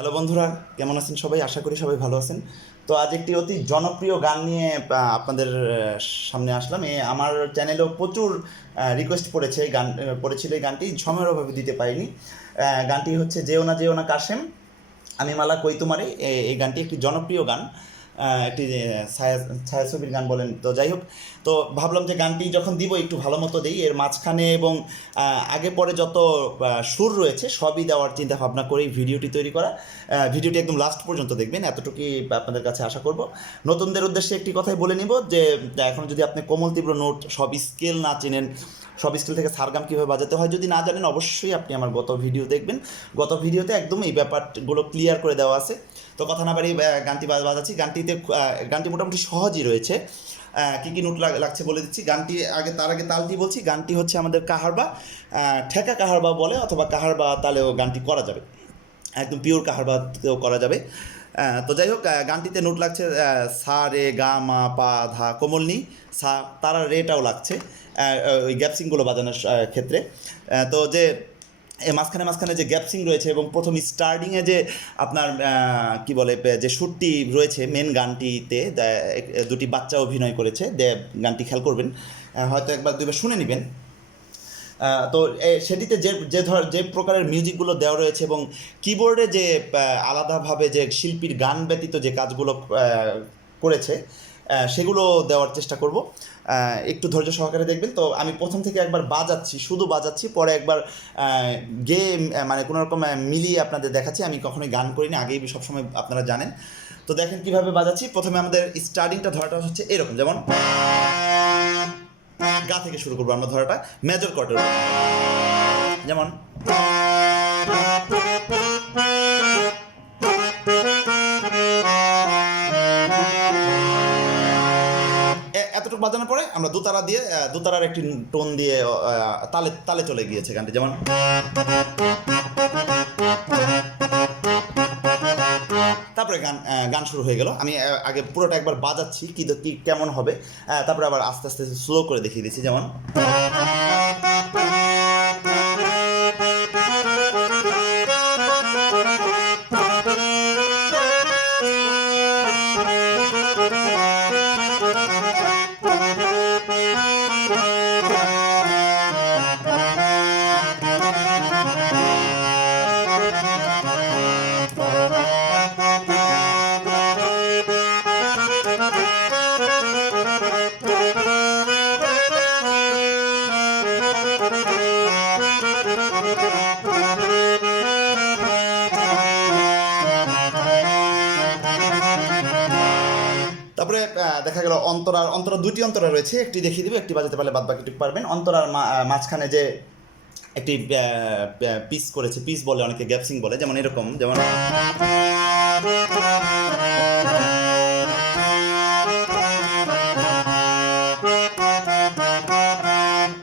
Hello বন্ধুরা, কেমন আছেন সবাই? আশা করি সবাই ভালো আছেন। তো আজ একটি অতি জনপ্রিয় গান নিয়ে আপনাদের সামনে আসলাম। আমার চ্যানেলেও প্রচুর রিকোয়েস্ট পড়েছে, পড়েছিল এই গানটি, সময়ের অভাবে দিতে পারিনি। গানটি হচ্ছে যেওনা যেওনা কাশেম আমি মালা কই তোমারে। এই গানটি একটি জনপ্রিয় গান, একটি ছায়াছবির গান বলেন। তো যাই হোক, তো ভাবলাম যে গানটি যখন দিব একটু ভালো মতো দিই, এর মাঝখানে এবং আগে পরে যত সুর রয়েছে সবই দেওয়ার চিন্তা ভাবনা করেই ভিডিওটি তৈরি করা। ভিডিওটি একদম লাস্ট পর্যন্ত দেখবেন, এতটুকুই আপনাদের কাছে আশা করব। নতুনদের উদ্দেশ্যে একটি কথাই বলে নিব যে এখন যদি আপনি কোমল তীব্র নোট সব স্কেল না চেনেন, সব স্কেল থেকে সারগাম কীভাবে বাজাতে হয় যদি না জানেন, অবশ্যই আপনি আমার গত ভিডিও দেখবেন। গত ভিডিওতে একদম এই ব্যাপারগুলো ক্লিয়ার করে দেওয়া আছে। তো কথা না বাড়ি গানটি বাজাচ্ছি। গানটি মোটামুটি সহজই রয়েছে। কী কী নোট লাগছে বলে দিচ্ছি। তার আগে তালটি বলছি। গানটি হচ্ছে আমাদের কাহারবা, ঠেকা কাহারবা বলে, অথবা কাহারবা তালেও গানটি করা যাবে, একদম পিওর কাহারবাতেও করা যাবে। তো যাই হোক, গানটিতে নোট লাগছে সা রে গা মা পা ধা কোমল নি সা, তারা রেটাও লাগছে ওই গ্যাপসিংগুলো বাজানোর ক্ষেত্রে। তো যে মাঝখানে মাঝখানে যে গ্যাপসিং রয়েছে এবং প্রথম স্টার্টিংয়ে যে আপনার কি বলে যে শ্যুটটি রয়েছে মেন গানটিতে, দুটি বাচ্চা অভিনয় করেছে, গানটি খেয়াল করবেন, হয়তো একবার দুইবার শুনে নেবেন। তো সেটিতে যে প্রকারের মিউজিকগুলো দেওয়া রয়েছে এবং কিবোর্ডে যে আলাদাভাবে যে শিল্পীর গান ব্যতীত যে কাজগুলো করেছে সেগুলো দেওয়ার চেষ্টা করব। একটু ধৈর্য সহকারে দেখবেন। তো আমি প্রথম থেকে একবার শুধু বাজাচ্ছি, পরে একবার গেয়ে মানে কোনো রকম মিলিয়ে আপনাদের দেখাচ্ছি। আমি কখনোই গান করিনি, আগেই সবসময় আপনারা জানেন। তো দেখেন কীভাবে বাজাচ্ছি। প্রথমে আমাদের স্টার্টিংটা ধরাটা হচ্ছে এরকম, যেমন গা থেকে শুরু করবো আমরা ধরাটা মেজর কর্ডের, যেমন এতটুকু বাজানোর পরে আমরা দুতারার একটি টোন দিয়ে তালে তালে চলে গিয়েছে গানটি, যেমন তারপরে গান শুরু হয়ে গেল। আমি আগে পুরোটা একবার বাজাচ্ছি কি কেমন হবে, তারপরে আবার আস্তে আস্তে স্লো করে দেখিয়ে দিচ্ছি, যেমন তারপরে দেখা গেল অন্তরা দুটি অন্তরা রয়েছে, একটি দেখিয়ে দিবে, একটি বাজাতে পারলে বাদ বাকিটুকু পারবেন। অন্তরার মাঝখানে যে একটি পিস করেছে, পিস বলে অনেকে গ্যাপসিং বলে, যেমন এরকম, যেমন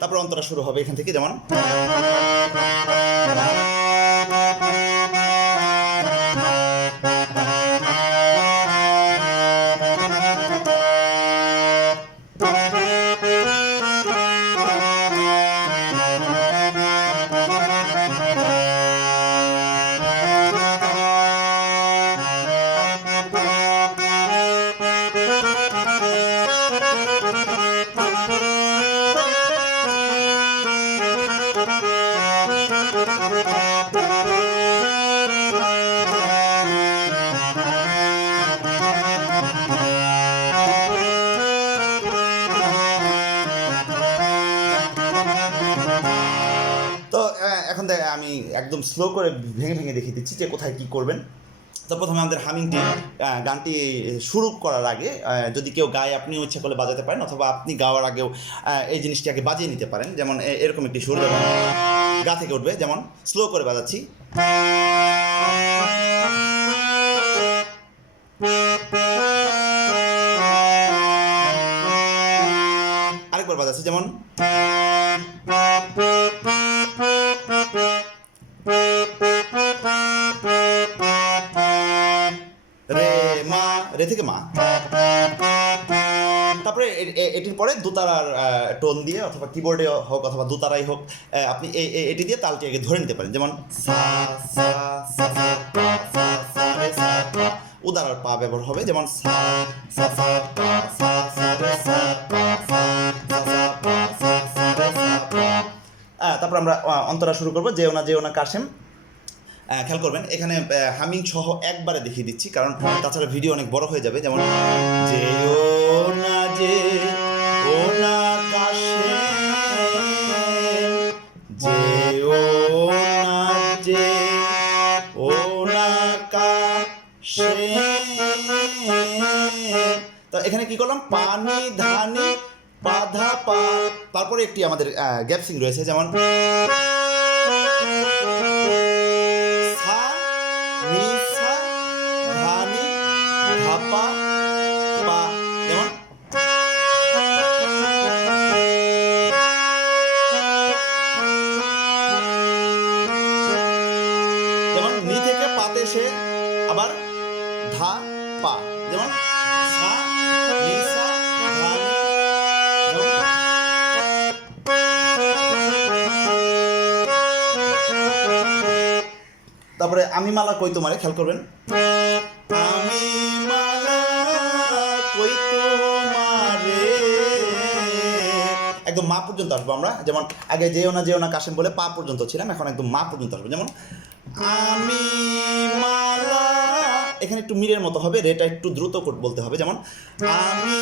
তারপরে অন্তরা শুরু হবে এখান থেকে, যেমন তো এখন আমি একদম স্লো করে ভেঙে ভেঙে দেখিয়ে দিচ্ছি যে কোথায় কী করবেন। তো প্রথমে আমাদের হামিংটি, গানটি শুরু করার আগে যদি কেউ গায়ে আপনিও ইচ্ছা করলে বাজাতে পারেন, অথবা আপনি গাওয়ার আগেও এই জিনিসটি আগে বাজিয়ে নিতে পারেন। যেমন এরকম একটি সুর, যেমন গা থেকে উঠবে, যেমন স্লো করে বাজাচ্ছি, আরেকবার বাজাচ্ছি, যেমন রে মা, রে থেকে মা। তারপরে এটির পরে দুতারার টোন দিয়ে, অথবা কিবোর্ডে হোক অথবা দুতারাই হোক, আপনি এটি দিয়ে তালটি আগে ধরে নিতে পারেন, যেমন সা সা সা সা আর পা ব্যবহার হবে, যেমন সা সা সা পা সা সা রে সা পা সা সা সা পা সা সা রে সা পা। তারপর আমরা অন্তরা শুরু করবো, যেও না কাশেম। খেয়াল করবেন এখানে হামিং সহ একবারে দেখিয়ে দিচ্ছি, কারণ তাছাড়া ভিডিও অনেক বড় হয়ে যাবে। যেমন যেও না কাশেম, যেও না কাশেম। তো এখানে কি করলাম, পানি ধানি বাধা পা, তারপরে একটি আমাদের গ্যাপসিং রয়েছে, যেমন সা নি সা ধানি ধাপা পা, যেমন নি থেকে পাতে সে আবার ধা পা, যেমন সা নি সা ধানি। তারপরে আমি মালা কই তোমারে, খেয়াল করবেন, আমি মালা কই তোমারে, একদম মা পর্যন্ত আসবো আমরা। যেমন আগে যেও না কাশেম বলে পা পর্যন্ত ছিলাম, এখন একদম মা পর্যন্ত আসবো। যেমন আমি মালা, এখানে একটু মিরের মতো হবে, রেটা একটু দ্রুত বলতে হবে। যেমন আমি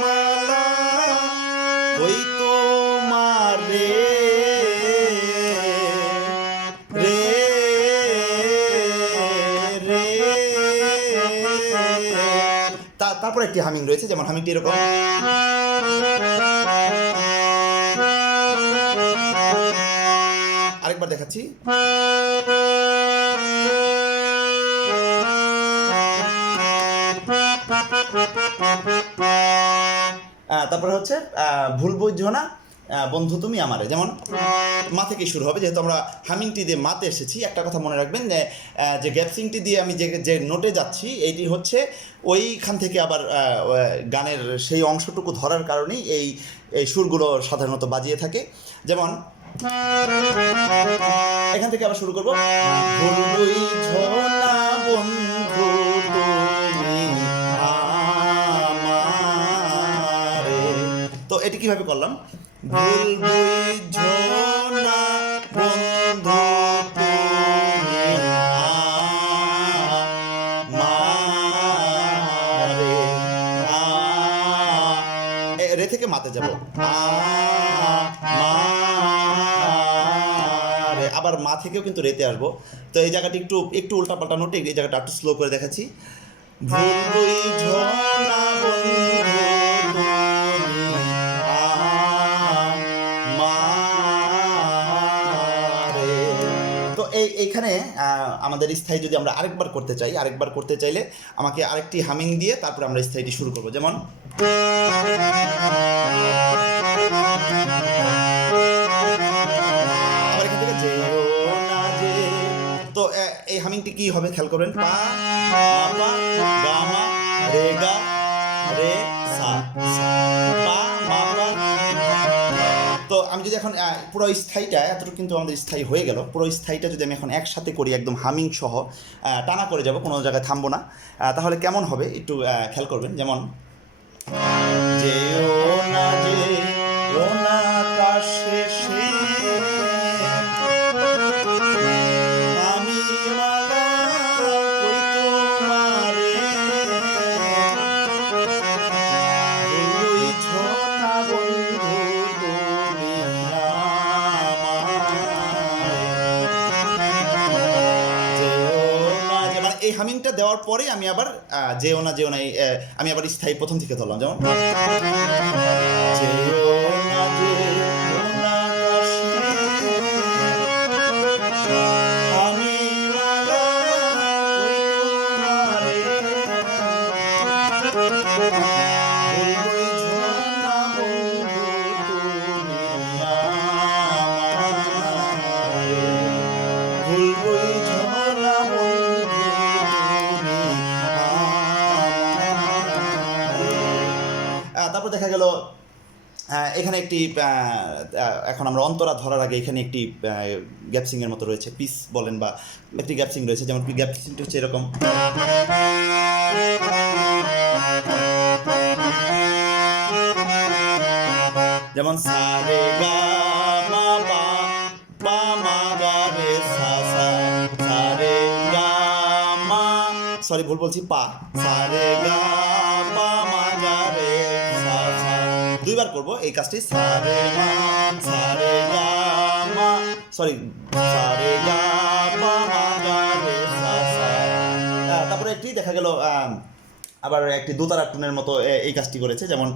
মালা কই তোমারে রে রে। তারপর একটি হামিং রয়েছে, যেমন হামিংটি এরকম, আরেকবার দেখাচ্ছি। তারপরে হচ্ছে ভুল বুঝো না বন্ধু তুমি আমারে, যেমন মা থেকেই শুরু হবে, যেহেতু আমরা হামিংটি দিয়ে মাতে এসেছি। একটা কথা মনে রাখবেন, যে গ্যাপসিংটি দিয়ে আমি যে নোটে যাচ্ছি, এইটি হচ্ছে ওইখান থেকে আবার গানের সেই অংশটুকু ধরার কারণেই এই সুরগুলো সাধারণত বাজিয়ে থাকে। যেমন এখান থেকে আবার শুরু করবো, ভুল বুঝো না বন্ধু তুমি আমারে। তো এটি কিভাবে করলাম, ভুল বুঝো না বন্ধু তুমি আমারে, রে থেকে মাতে যাব, আবার মা থেকেও কিন্তু রেতে আসবো। তো এই জায়গাটি একটু উল্টাপাল্টা নোটে, এই জায়গাটা একটু স্লো করে দেখাচ্ছি। ভুল বুঝো না বন্ধু আমারে। তো এইখানে আমাদের স্থায়ী যদি আমরা আরেকবার করতে চাইলে আমাকে আরেকটি হামিং দিয়ে তারপরে আমরা স্থায়ীটি শুরু করবো। যেমন আবার এখান থেকে যেও না যে। তো এই হামিংটি কি হবে, খেয়াল করবেন, পা মা পা গা মা রে গা রে সা পা মা পা। তো আমি যদি এখন পুরো স্থায়ীটা, এতটুকু কিন্তু আমাদের স্থায়ী হয়ে গেল, পুরো স্থায়ীটা যদি আমি এখন একসাথে করি, একদম হামিং সহ টানা করে যাব, কোনো জায়গায় থামবো না, তাহলে কেমন হবে একটু খেয়াল করবেন। যেমন যেও না কাশে সে, আমি মালা কই তোমারে, ভুল বুঝো না বন্ধু তুমি আমারে। মানে এই হামিংটা দেওয়ার পরে আমি আবার যেও না আমি আবার স্থায়ী প্রথম থেকে ধরলাম। যেমন যেও না আমি মালা কই তোমারে, ভুল বুঝো না বন্ধু তুমি আমারে, ভুল বুঝো না বন্ধু তুমি আমারে। তারপর দেখা গেল এখানে একটি এখন আমরা অন্তরা ধরার আগে এখানে একটি গ্যাপসিংয়ের মতো রয়েছে, পিস বলেন বা একটি গ্যাপসিং রয়েছে, যেমন গ্যাপসিংটি হচ্ছে এরকম, যেমন সা রে গা মা পা, পা মা গা রে সা সা, সা রে গা মা, সরি ভুল বলছি, পা, সা রে গা পা মা গা রে সা সা, দুইবার করব এই কাজটি, সা রে মা, সা রে গা মা, সরি, সা রে গা পা মা গা রে সা সা। তারপরে একটি দেখা গেল আবার একটি দোতারা টুনের মতো এই কাজটি করেছে, যেমন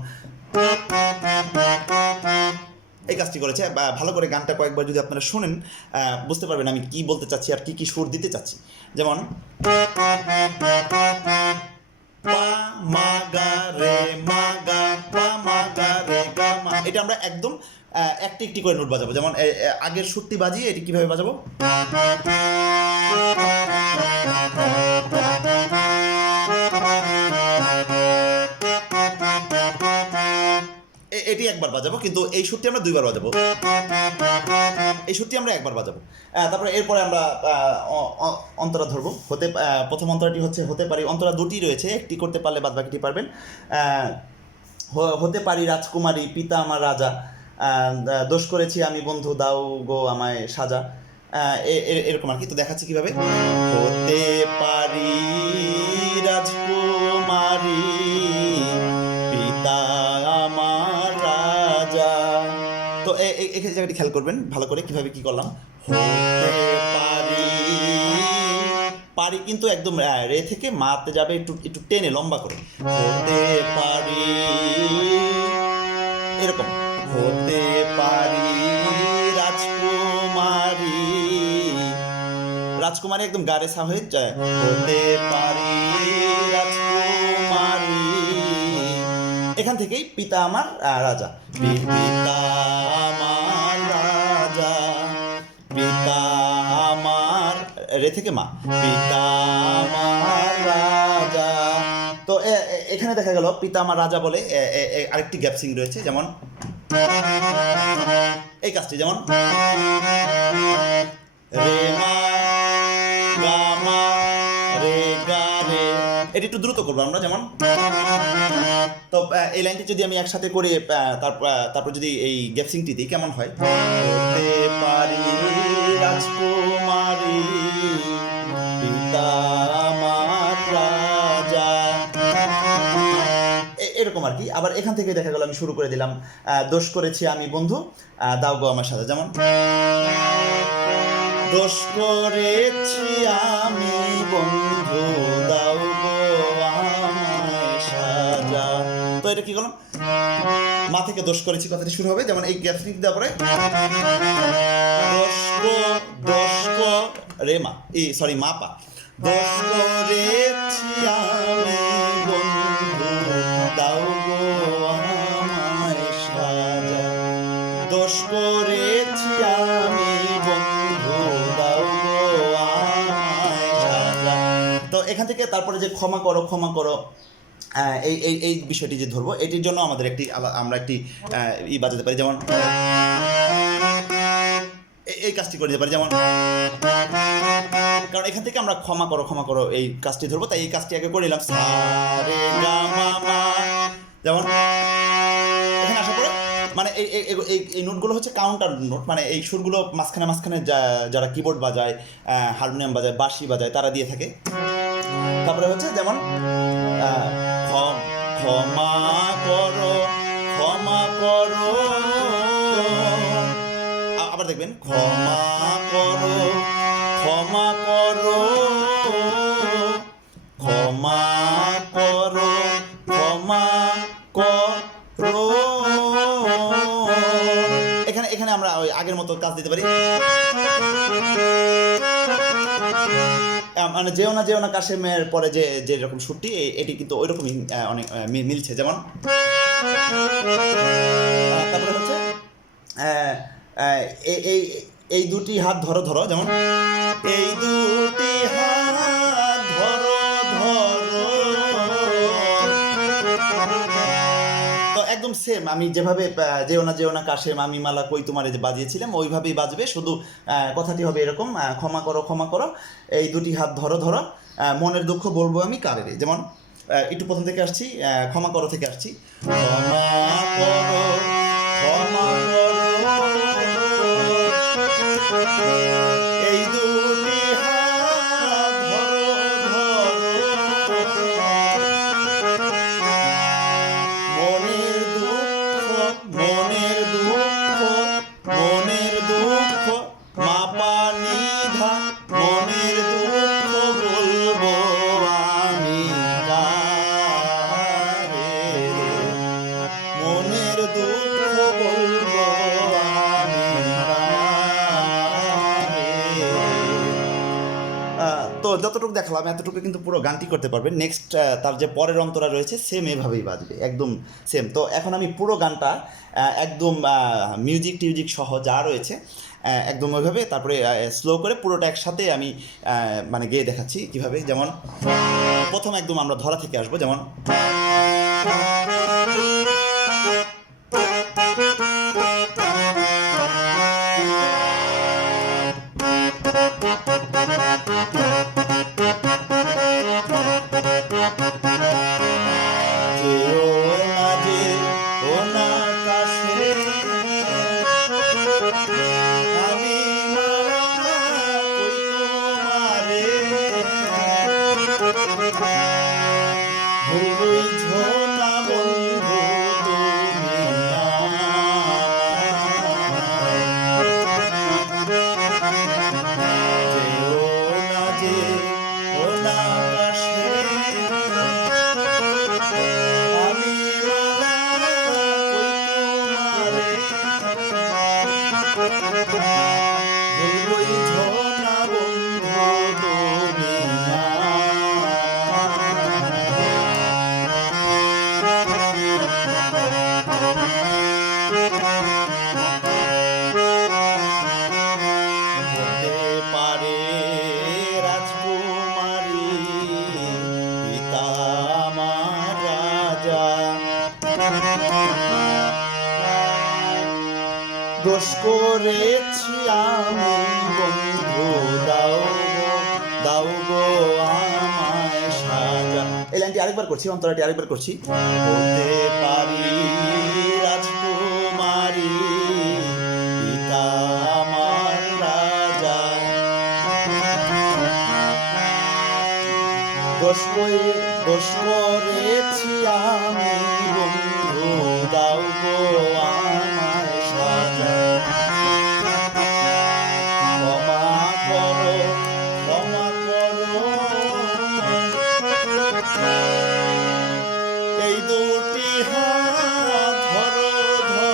এই কাজটি করেছে। ভালো করে গানটা কয়েকবার যদি আপনারা শোনেন বুঝতে পারবেন আমি কি বলতে চাচ্ছি আর কি কি সুর দিতে চাচ্ছি। যেমন পা মা গা রে মা গা, পা মা গা রে গা মা, এটা আমরা একদম একটি একটি করে নোট বাজাবো। যেমন আগের সুরটি বাজিয়ে এটি কিভাবে বাজাবো, এটি একবার বাজাবো, কিন্তু এই সুরটি আমরা দুইবার বাজাবো, এই সুরটি আমরা একবার বাজাবো। তারপরে এরপরে আমরা অন্তরা ধরবো। প্রথম অন্তরাটি হচ্ছে হতে পারি, অন্তরা দুটি রয়েছে, একটি করতে পারলে বাদ বাকিটি পারবেন। হতে পারি রাজকুমারী, পিতা আমার রাজা, দোষ করেছি আমি বন্ধু, দাও গো আমায় সাজা, এরকম আর কি। তো দেখাচ্ছি কিভাবে, হতে পারি রাজকুমারী, পিতা আমার রাজা। তো এই জায়গাটি খেয়াল করবেন ভালো করে কিভাবে কি করলাম, হতে পারি, পারি কিন্তু একদম রে থেকে মাতে যাবে একটু একটু টেনে লম্বা করে, হতে পারি এরকম, হতে পারি রাজকুমারী, রাজকুমারী একদম গারে সা হয়ে যায়, হতে পারি রাজকুমারী। এখান থেকেই পিতা আমার রাজা, পিতা আমার রাজা, পিতা আমার রে থেকে মা, পিতা আমার রাজা। তো এখানে দেখা গেল পিতা আমার রাজা বলে আরেকটি গ্যাপসিং রয়েছে, যেমন এই কাজটি, যেমন রে মা গা মা রে গা রে, এটি একটু দ্রুত করবো আমরা, যেমন। তো এই লাইনটি যদি আমি একসাথে করে তারপর যদি এই গ্যাপসিংটি দিই কেমন হয়, হতে পারি রাজকুমারী, পিতা আমার রাজা, এরকম আর কি। আবার এখান থেকে দেখা গেল আমি শুরু করে দিলাম, দোষ করেছি আমি বন্ধু, দাও গো আমার সাথে, যেমন দোষ করেছি আমি বন্ধু, দাও গো আমায় সাজা। তো এটা কি করলাম, মা থেকে দোষ করেছি কথাটি শুরু হবে, যেমন এই গ্যাপসিং দেওয়ার পরে দোষ কো রে মা, সরি মা পা, দোষ করেছি আমি বন্ধু, দাও গো আমায় সাজা, দোষ করেছি আমি বন্ধু, দাও গো আমায় সাজা। তো এখান থেকে তারপরে যে ক্ষমা করো ক্ষমা করো, এই এই এই বিষয়টি যে ধরবো, এটির জন্য আমাদের আমরা একটি বাজাতে পারি, যেমন এই কাজটি করে দিতে পারি, যেমন, কারণ এখান থেকে আমরা ক্ষমা করো এই কাজটি ধরবো, তাই এই কাজটি আগে করে নিলাম, সা রে গা মা মা, যেমন এখানে আসার পরে মানে এই নোটগুলো হচ্ছে কাউন্টার নোট, মানে এই সুরগুলো মাঝখানে যারা কিবোর্ড বাজায়, হারমোনিয়াম বাজায়, বাঁশি বাজায়, তারা দিয়ে থাকে। তারপরে হচ্ছে যেমন ক্ষমা করো ক্ষমা করো, আবার দেখবেন ক্ষমা করো ক্ষমা করো, ক্ষমা করো ক্ষমা করো, এখানে আমরা ওই আগের মতো কাজ দিতে পারি, মানে যেওনা কাশেমের পরে যে রকম সুরটি, এটি কিন্তু ওই রকমই অনেক মিলছে, যেমন তারপরে হচ্ছে এই দুটি হাত ধরো ধরো, যেমন এই দুটি হাত ধরো ধরো, তো একদম সেম আমি যেভাবে যেওনা যেওনা কাশেম আমি মালা কই তোমারে যে বাজিয়েছিলাম ওইভাবেই বাজবে, শুধু কথাটি হবে এরকম, ক্ষমা করো ক্ষমা করো, এই দুটি হাত ধরো ধরো, মনের দুঃখ বলবো আমি কারে রে। যেমন একটু প্রথম থেকে আসছি, ক্ষমা করো থেকে আসছি, ক্ষমা করো ক্ষমা করো, এই দুটি হাত ধরো ধরো, মনের দুঃখ মনের দুঃখ মনের দুঃখ মাপা নিধা, মনের দুঃখ বলবো আমি কারে রে, মনের দুঃখ বলবো আমি কারে রে। তো যতটুকু দেখালাম এতটুকু কিন্তু পুরো গানটি করতে পারবেন। নেক্সট তার যে পরের অন্তরা রয়েছে সেম এভাবেই বাজবে, একদম সেম। তো এখন আমি পুরো গানটা একদম মিউজিক টিউজিক সহ যা রয়েছে একদম ওইভাবে, তারপরে স্লো করে পুরোটা একসাথে আমি মানে গেয়ে দেখাচ্ছি কীভাবে। যেমন প্রথম একদম আমরা ধরা থেকে আসবো, যেমন যেওনা যেওনা কাশেম আমি মালা কই তোমারে, বুঝো না বন্ধু তুমি আমায়, যেওনা যেওনা কাশেম আমি মালা কই তোমারে, বুঝো না বন্ধু তুমি হতে পারে রাজকুমারী পিতা আমার রাজা, দোষ করেছি আমি বন্ধু দাও গো আমায় সাজা। এই লাইনটি আরেকবার করছি, অন্তরাটি আরেকবার করছি। হতে পারি রাজকুমারী পিতা আমার রাজা, দোষ করেছি আমি বন্ধু দাও গো আমায় সাজা, ক্ষমা করো ক্ষমা করো, এই দুটি হাত ধরো ধরো,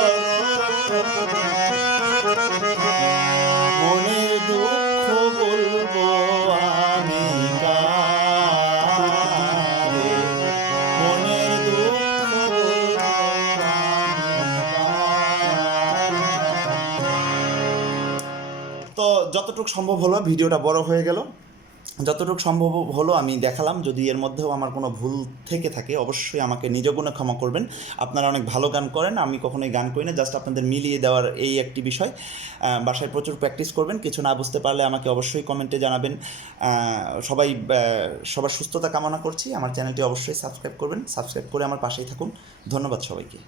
মনের দুঃখ বলবো আমি কারে, মনের দুঃখ বলবো আমি কারে। তো যতটুকু সম্ভব হলো, ভিডিওটা বড় হয়ে গেল, যতটুকু সম্ভব হলো আমি দেখালাম। যদি এর মধ্যেও আমার কোনো ভুল থেকে থাকে অবশ্যই আমাকে নিজ গুণে ক্ষমা করবেন। আপনারা অনেক ভালো গান করেন, আমি কখনোই গান করি না, জাস্ট আপনাদের মিলিয়ে দেওয়ার এই একটি বিষয়। বাসায় প্রচুর প্র্যাকটিস করবেন, কিছু না বুঝতে পারলে আমাকে অবশ্যই কমেন্টে জানাবেন। সবার সুস্থতা কামনা করছি। আমার চ্যানেলটি অবশ্যই সাবস্ক্রাইব করবেন, সাবস্ক্রাইব করে আমার পাশেই থাকুন। ধন্যবাদ সবাইকে।